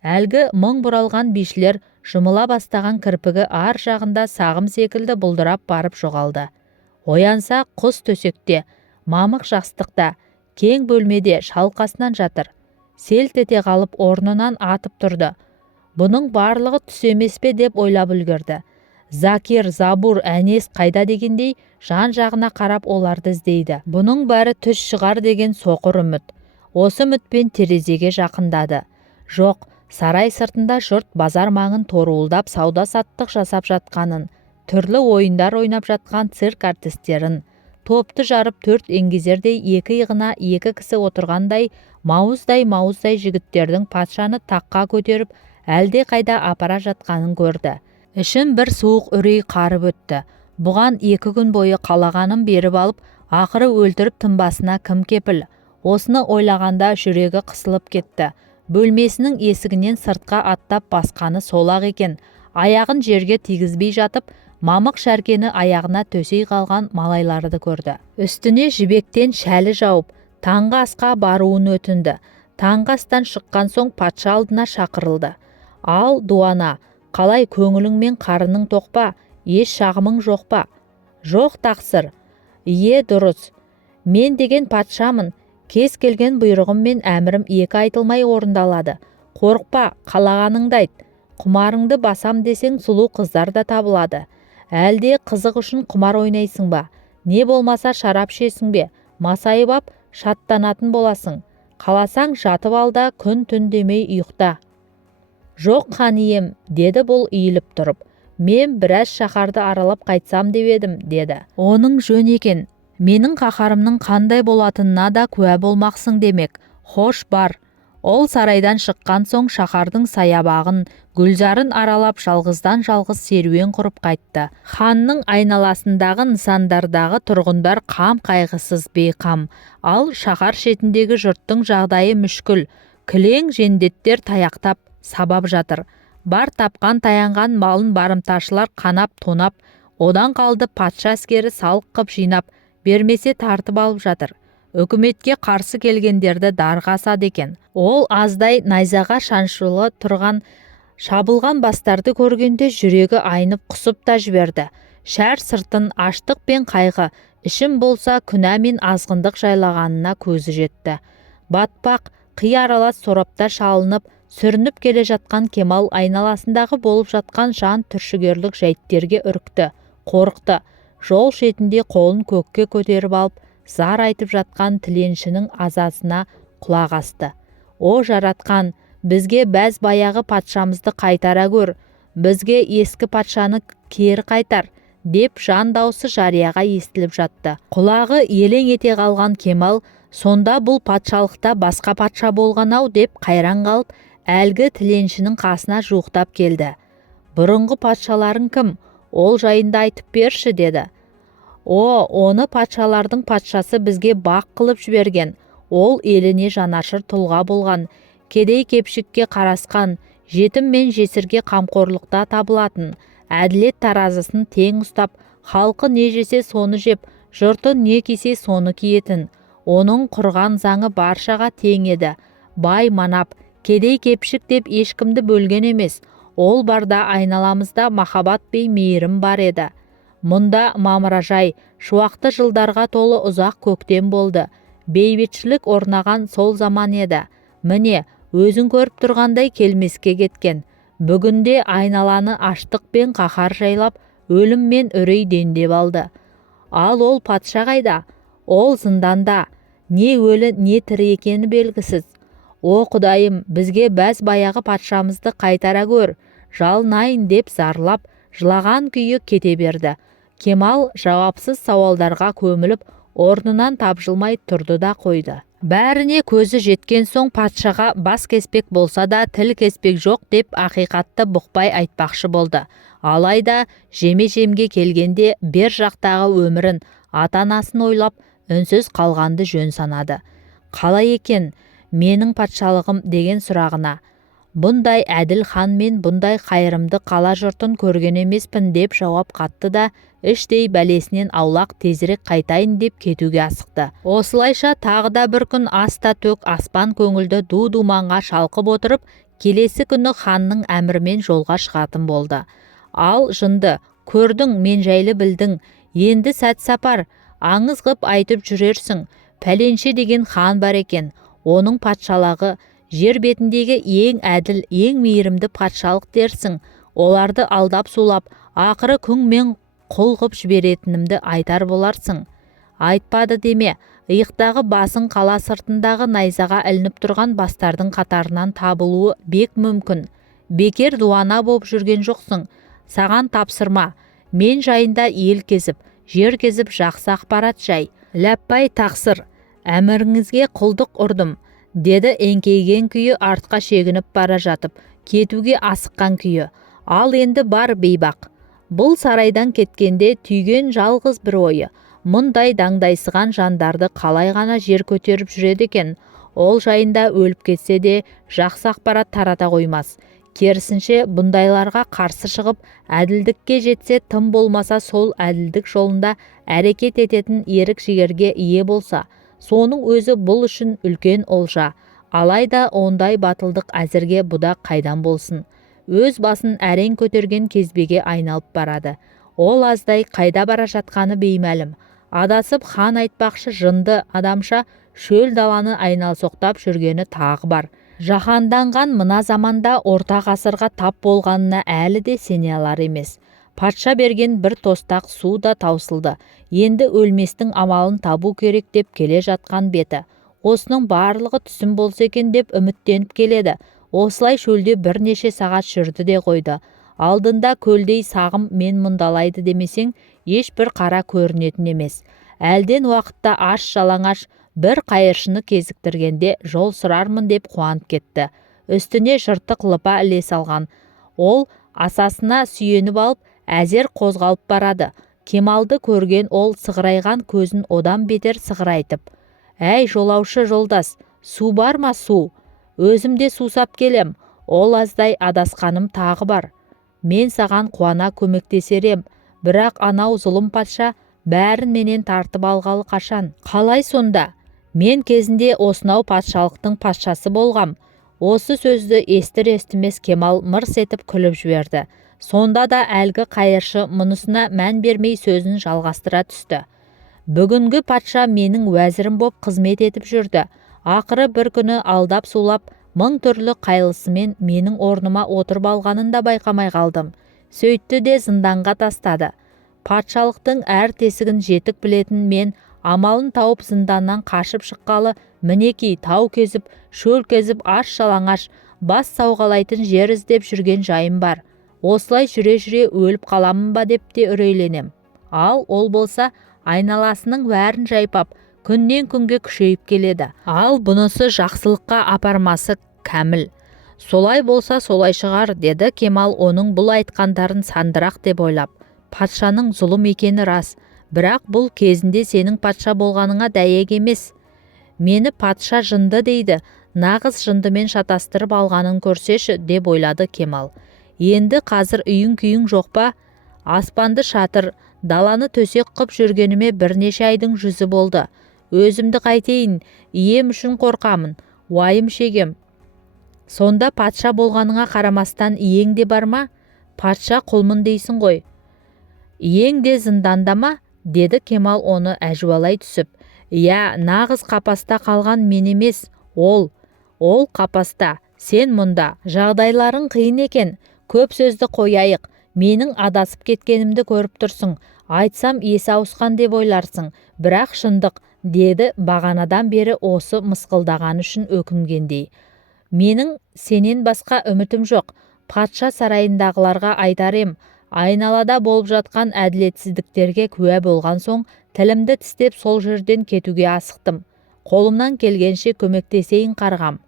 Әлгі мың бұралған бишілер жұмыла бастаған кірпігі ар жағында сағым секілді бұлдырап барып жоғалды. Оянса құс төсекте, Мамық жастықта, кең бөлмеде шалқасынан жатыр. Селт ете қалып орнынан атып тұрды. Бұның барлығы түс емес пе деп ойлап үлгерді. Закир, Забур, Әнес қайда дегендей жан-жағына қарап оларды іздейді. Бұның бәрі түс шығар деген соқыр үміт. Осы үмітпен терезеге жақындады. Жоқ, сарай сыртында жұрт базар маңын торуылдап сауда-саттық жасап жатқанын, түрлі ойындар ойнап жатқан цирк артистерін, топты жарып төрт еңгезердей екі иығына екі кісі отырғандай мауыздай жігіттердің патшаны таққа көтеріп әлде қайда апара жатқанын көрді. Ішін бір суық үрей қарып өтті. Бұған 2 күн бойы қалағанын беріп алып, ақыры өлтіріп тынбасына кім кепіл? Осыны ойлағанда жүрегі қысылып кетті. Бөлмесінің есігінен сыртқа аттап басқаны сол-ақ екен. Аяғын жерге тигізбей жатып, мамық шәркені аяғына төсей қалған малайларды көрді. Үстіне жібектен шәлі жауып, таңғы асқа баруын өтінді. Таңғы астан шыққан соң патша алдына шақырылды. Ал, дуана, қалай көңілің мен қарының тоқ па? Еш шағымың жоқ па? Жоқ, тақсыр. Ие, дұрыс. Мен деген патшамын. Кез келген бұйрығым мен әмірім екі айтылмай орындалады. Қорықпа, қалағаныңды айт. Құмарыңды басам десең сұлу қыздар да табылады. Әлде қызық үшін құмар ойнайсың ба? Не болмаса шарап ішесің бе? Масайып ап, шаттанатын боласың. Қаласаң жатып алда күн-түн демей ұйықта. Жоқ, хан ием, деді бұл иіліп тұрып. Мен біраз шаһарды аралап қайтсам деп едім, деді. Оның жөн екен. Менің қаһарымның қандай болатынына да куә болмақсың демек. Хош, бар. Ол сарайдан шыққан соң шаһардың саябағын, гүлзарын аралап жалғыздан жалғыз серуен құрып қайтты. Ханның айналасындағы нысандардағы тұрғындар қам қайғысыз бейқам. Ал шаһар шетіндегі жұрттың жағдайы мүшкіл. Кілең жендеттер таяқтап сабап жатыр. Бар тапқан таянған малын барымташылар қанап тонап, одан қалды патша әскері салық қып жинап, бермесе тартып алып жатыр. Үкіметке қарсы келгендерді дарға асады екен. Ол аздай найзаға шаншулы тұрған шабылған бастарды көргенде жүрегі айнып құсып та жіберді. Шәр сыртын аштық пен қайғы, ішім болса күнә мен азғындық жайлағанына көзі жетті. Батпақ, қи аралас сорапта шалынып, сүрініп келе жатқан Кемал айналасындағы болып жатқан жан түршігерлік жәйттерге үрікті, қорықты. Жол шетінде қолын көкке көтеріп алып, зар айтып жатқан тіленшінің азасына құлақ асты. О жаратқан, бізге бәз баяғы патшамызды қайтара көр, бізге ескі патшаны кері қайтар, деп жан даусы жарияға естіліп жатты. Құлағы елең ете қалған Кемал, сонда бұл патшалықта басқа патша болған-ау деп қайран қалып, әлгі тіленшінің қасына жуықтап келді. Бұрынғы патшаларың кім? Ол жайында айтып берші, деді. Оны патшалардың патшасы бізге бақ қылып жіберген. Ол еліне жанашыр тұлға болған, кедей кепшікке қарасқан, жетім мен жесірге қамқорлықта табылатын, әділет таразысын тең ұстап, халқы не жесе соны жеп, жұрты не кисе соны киетін. Оның құрған заңы баршаға тең еді. Бай манап, кедей кепшік деп ешкімді бөлген емес. Ол барда айналамызда махаббат пен мейірім бар еді. Мұнда мамыражай, шуақты жылдарға толы ұзақ көктем болды. Бейбітшілік орнаған сол заман еді. Міне, өзің көріп тұрғандай келмеске кеткен. Бүгінде айналаны аштық пен қаһар жайлап, өлім мен үрей дендеп алды. Ал ол патша қайда? Ол зынданда. Не өлі, не тірі екені белгісіз. О құдайым, бізге бәз баяғы патшамызды қайтара көр, жалынайын деп зарлап, жылаған күйі кете берді. Кемал жауапсыз сауалдарға көміліп, орнынан тапжылмай тұрды да қойды. Бәріне көзі жеткен соң патшаға бас кеспек болса да тіл кеспек жоқ деп ақиқатты бұқпай айтпақшы болды. Алайда жеме-жемге келгенде бер жақтағы өмірін, ата-анасын ойлап, үнсіз қалғанды жөн санады. Қалай екен менің патшалығым деген сұрағына, бұндай әділ хан мен бұндай қайырымды қала жұртын көрген емеспін деп жауап қатты да, іштей бәлесінен аулақ тезірек қайтайын деп кетуге асықты. Осылайша тағы да бір күн аста төк аспан көңілді ду-думанға шалқып отырып, келесі күні ханның әмірімен жолға шығатын болды. Ал жынды, көрдің, мен жайлы білдің, енді сәт сапар, аңыз қып айтып жүрерсің, пәленше деген хан бар екен, оның патшалығы жер бетіндегі ең әділ, ең мейірімді патшалық дерсің. Оларды алдап сулап, ақыры күң мен құл қып жіберетінімді айтар боларсың. Айтпады деме, иықтағы басың қала сыртындағы найзаға ілініп тұрған бастардың қатарынан табылуы бек мүмкін. Бекер дуана болып жүрген жоқсың. Саған тапсырма, мен жайында ел кезіп, жер кезіп жақсы ақпарат жай. Ләппай тақсыр, әміріңізге құлдық ұрдым, деді еңкейген күйі артқа шегініп бара жатып, кетуге асыққан күйі. Ал енді бар бейбақ. Бұл сарайдан кеткенде түйген жалғыз бір ойы, мұндай даңдайсыған жандарды қалай ғана жер көтеріп жүреді екен. Ол жайында өліп кетсе де жақсы ақпарат тарата қоймас. Керісінше бұндайларға қарсы шығып, әділдікке жетсе, тым болмаса сол әділдік жолында әрекет ететін ерік жігерге ие болса, соның өзі бұл үшін үлкен олжа. Алайда ондай батылдық әзірге бұда қайдан болсын. Өз басын әрең көтерген кезбеге айналып барады. Ол аздай қайда бара жатқаны беймәлім. Адасып хан айтпақшы жынды адамша шөл даланы айналсоқтап жүргені тағы бар. Жаһанданған мына заманда орта ғасырға тап болғанына әлі де сене алар емес. Патша берген бір тостақ су да таусылды. Енді өлместің амалын табу керек деп келе жатқан беті. Осының барлығы түсім болса екен деп үміттеніп келеді. Осылай шөлде бірнеше сағат жүрді де қойды. Алдында көлдей сағым мен мұндалайды демесең, ешбір қара көрінетін емес. Әлден уақытта аш жалаңаш бір қайыршыны кезіктіргенде жол сұрармын деп қуанып кетті. Үстіне жыртық лыпа іле салған. Ол асасына сүйеніп алып, әзер қозғалып барады. Кемалды көрген ол сығырайған көзін одан бетер сығырайтып: «Әй жолаушы жолдас, су бар ма су? Өзімде сусап келем, ол аздай адасқаным тағы бар. Мен саған қуана көмектесерем, бірақ анау зұлым патша бәрін менен тартып алғалы қашан? Қалай сонда? Мен кезінде осынау патшалықтың патшасы болғам». Осы сөзді естір-естімес Кемал мырс етіп күліп жіберді. Сонда да әлгі қайыршы мұнысына мән бермей сөзін жалғастыра түсті. «Бүгінгі патша менің уәзірім боп қызмет етіп жүрді. Ақыры бір күні алдап сулап, мың түрлі қайлысымен менің орныма отырып алғанын да байқамай қалдым. Сөйтті де зынданға тастады. Патшалықтың әр тесігін жетік білетін мен амалын тауып зынданнан қашып шыққалы, мінекей тау кезіп, шөл кезіп, аш жалаңаш, бас сауғалайтын жер іздеп жүрген жайым бар. Осылай жүре-жүре өліп қаламын ба деп те үрейленем. Ал ол болса айналасының бәрін жайпап, күннен күнге күшейіп келеді. Ал бұнысы жақсылыққа апармасы кәміл. Солай болса солай шығар, деді Кемал оның бұл айтқандарын сандырақ деп ойлап. Патшаның зұлым екені рас, бірақ бұл кезінде сенің патша болғаныңа дәйек емес. Мені патша жынды дейді, нағыз жындымен шатастырып алғанын көрсеші, деп ойлады Кемал. Енді қазір үйің күйің жоқ па? Аспанды шатыр, даланы төсек қып жүргеніме бірнеше айдың жүзі болды. Өзімді қайтейін, ием үшін қорқамын, уайым шегем. Сонда патша болғаныңа қарамастан иең де бар ма? Патша құлмын дейсің ғой. Иең де зынданда ма? Деді Кемал оны әжуалай түсіп. Я, нағыз қапаста қалған мен емес, ол қапаста, сен мұнда. Жағдайларың қиын екен, көп сөзді қояйық. Менің адасып кеткенімді көріп тұрсың. Айтсам есі ауысқан деп ойларсың, бірақ шындық, деді бағанадан бері осы мысқылдаған үшін өкінгендей. Менің сенен басқа үмітім жоқ. Патша сарайындағыларға айтарым, айналада болып жатқан әділетсіздіктерге куә болған соң, тілімді тістеп сол жерден кетуге асықтым. Қолымнан келгенше көмектесейін қарғам.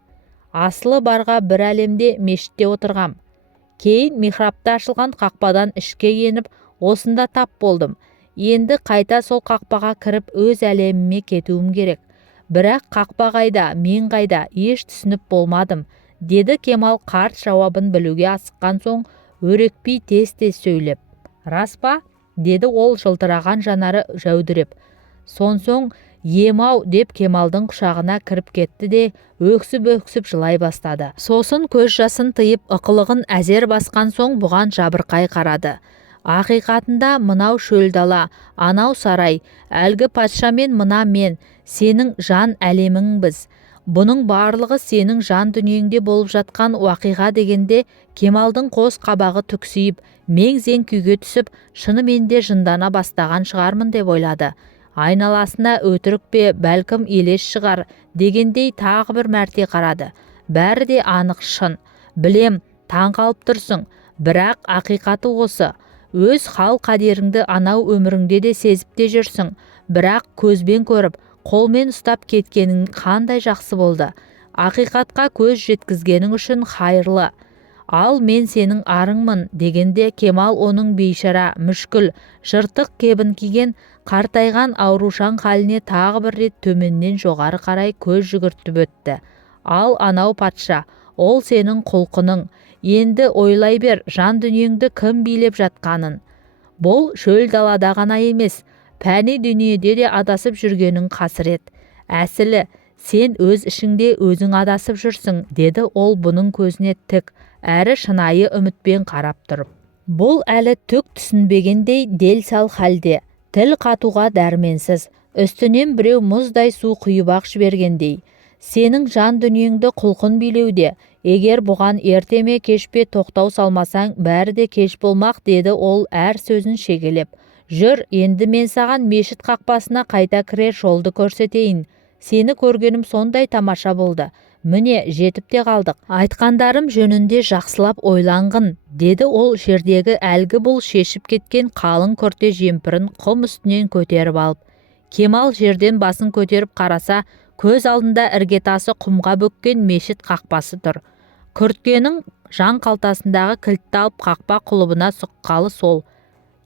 Асылы барға бір әлемде мешітте отырғам. Кейін михрапта ашылған қақпадан ішке еніп, осында тап болдым. Енді қайта сол қақпаға кіріп өз әлеміме кетуім керек. Бірақ қақпа қайда, мен қайда, еш түсініп болмадым, деді Кемал қарт жауабын білуге асыққан соң, өрекпей тез-тез сөйлеп. Рас па? Деді ол жылтыраған жанары жәудіреп. Сонсоң, ем-ау деп Кемалдың құшағына кіріп кетті де өксіп-өксіп жылай бастады. Сосын көз жасын тыйып ықылығын әзер басқан соң бұған жабырқай қарады. Ақиқатында мынау шөл дала, анау сарай, әлгі патша мен мына мен, сенің жан әлеміңбіз. Бұның барлығы сенің жан дүниеңде болып жатқан уақиға дегенде Кемалдың қос қабағы түксиіп, мең-зең күйге түсіп, шынымен де жындана бастаған шығармын деп ойлады. Айналасына өтірік пе, бәлкім елес шығар дегендей тағы бір мәрте қарады. Бәрі де анық шын. Білем, таң қалып тұрсың, бірақ ақиқаты осы. Өз хал қадеріңді анау өміріңде де сезіп те жүрсің, бірақ көзбен көріп, қолмен ұстап кеткенің қандай жақсы болды. Ақиқатқа көз жеткізгенің үшін хайырлы. Ал мен сенің арыңмын дегенде Кемал оның бейшара, мүшкіл, жыртық кебін киген, қартайған аурушаң халіне тағы бір рет төменнен жоғары қарай көз жүгіртіп өтті. Ал анау патша, ол сенің құлқының. Енді ойлай бер, жан дүниеңді кім билеп жатқанын. Бұл шөл далада ғана емес, пәни дүниеде де адасып жүргенің қасірет. Әсілі, сен өз ішіңде өзің адасып жүрсің, деді ол бұның көзіне тік, әрі шынайы үмітпен қарап тұрып. Бұл әлі түк түсінбегендей дел сал халде, тіл қатуға дәрменсіз, үстінен біреу мұздай су құйып-ақ жібергендей. Сенің жан дүниеңді құлқын билеуде, егер бұған ерте ме кеш пе тоқтау салмасаң, бәрі де кеш болмақ, деді ол әр сөзін шегелеп. Жүр, енді мен саған мешіт қақпасына қайта кірер жолды көрсетейін. Сені көргенім сондай тамаша болды. Міне, жетіп те қалдық. Айтқандарым жөнінде жақсылап ойланғын, деді ол жердегі әлгі бұл шешіп кеткен қалың күрте жемпірін құм үстінен көтеріп алып. Кемал жерден басын көтеріп қараса, көз алдында іргетасы құмға бөккен мешіт қақпасы тұр. Күрткенің жан қалтасындағы кілтті алып қақпа құлыбына сұққалы сол.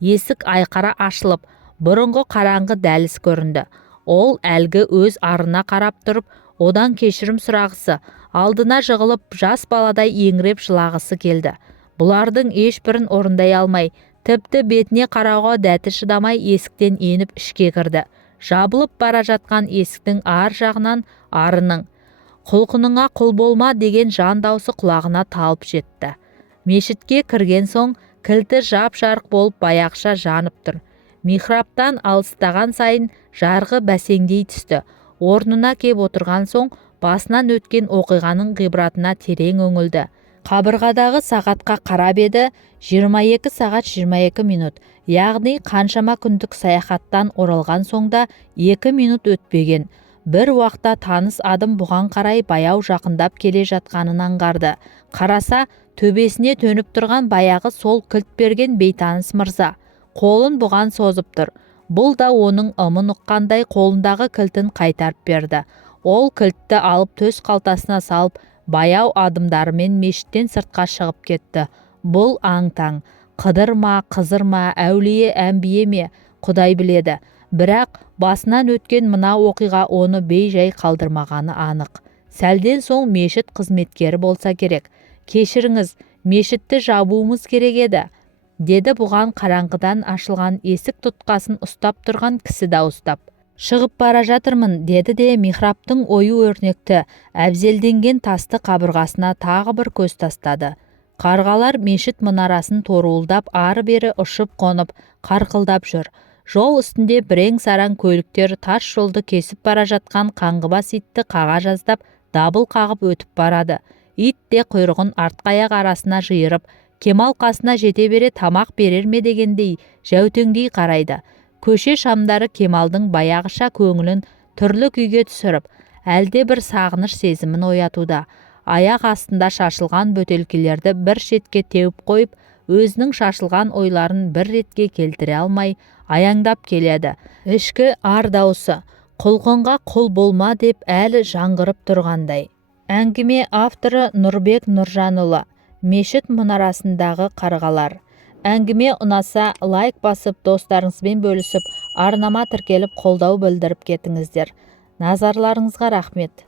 Есік айқара ашылып, бұрынғы қараңғы дәліз көрінді. Ол әлгі өз арына қарап тұрып, одан кешірім сұрағысы, алдына жығылып, жас баладай еңіреп жылағысы келді. Бұлардың ешбірін орындай алмай, тіпті бетіне қарауға дәті шыдамай есіктен еніп ішке кірді. Жабылып бара жатқан есіктің ар жағынан арының «Құлқыныңа құл болма» деген жан даусы құлағына талып жетті. Мешітке кірген соң кілті жап-жарық болып баяғыша жанып тұр. Михраптан алыстаған сайын жарғы бәсеңдей түсті. Орнына кеп отырған соң басынан өткен оқиғаның ғибратына терең үңілді. Қабырғадағы сағатқа қарап еді, 22 сағат 22 минут, яғни қаншама күндік саяхаттан оралған соңда 2 минут өтпеген. Бір уақта таныс адым бұған қарай баяу жақындап келе жатқанын аңғарды. Қараса, төбесіне төніп тұрған баяғы сол кілт берген бейтаныс мырза. Қолын бұған созып тұр. Бұл да оның ымын ұққандай қолындағы кілтін қайтарып берді. Ол кілтті алып төс қалтасына салып, баяу адымдарымен мешіттен сыртқа шығып кетті. Бұл аң-таң, қыдыр ма, қызыр ма, әулие әмбие ме, Құдай біледі. Бірақ басынан өткен мына оқиға оны бей-жай қалдырмағаны анық. Сәлден соң мешіт қызметкері болса керек. Кешіріңіз, мешітті жабуымыз керек еді, деді бұған қараңғыдан ашылған есік тұтқасын ұстап тұрған кісі дауыстап. Шығып бара жатырмын, деді де михраптың ою өрнекті, әбзелденген тасты қабырғасына тағы бір көз тастады. Қарғалар мешіт мұнарасын торуылдап ары-бері ұшып қонып, қарқылдап жүр. Жол үстінде бірең-сараң көліктер тас жолды кесіп бара жатқан қаңғыбас итті қаға жаздап, дабыл қағып өтіп барады. Ит те құйрығын артқы аяқ арасына жиырып, Кемал қасына жете бере тамақ берер ме дегендей жәутеңдей қарайды. Көше шамдары Кемалдың баяғыша көңілін түрлі күйге түсіріп, әлде бір сағыныш сезімін оятуда. Аяқ астында шашылған бөтелкелерді бір шетке теуіп қойып, өзінің шашылған ойларын бір ретке келтіре алмай, аяңдап келеді. Ішкі ар даусы, құлқынға құл болма деп әлі жаңғырып тұрғандай. Әңгіме авторы Нұрбек Нұржанұлы. Мешіт мұнарасындағы қарғалар. Әңгіме ұнаса лайк басып, достарыңызбен бөлісіп, арнама тіркеліп қолдау білдіріп кетіңіздер. Назарларыңызға рахмет.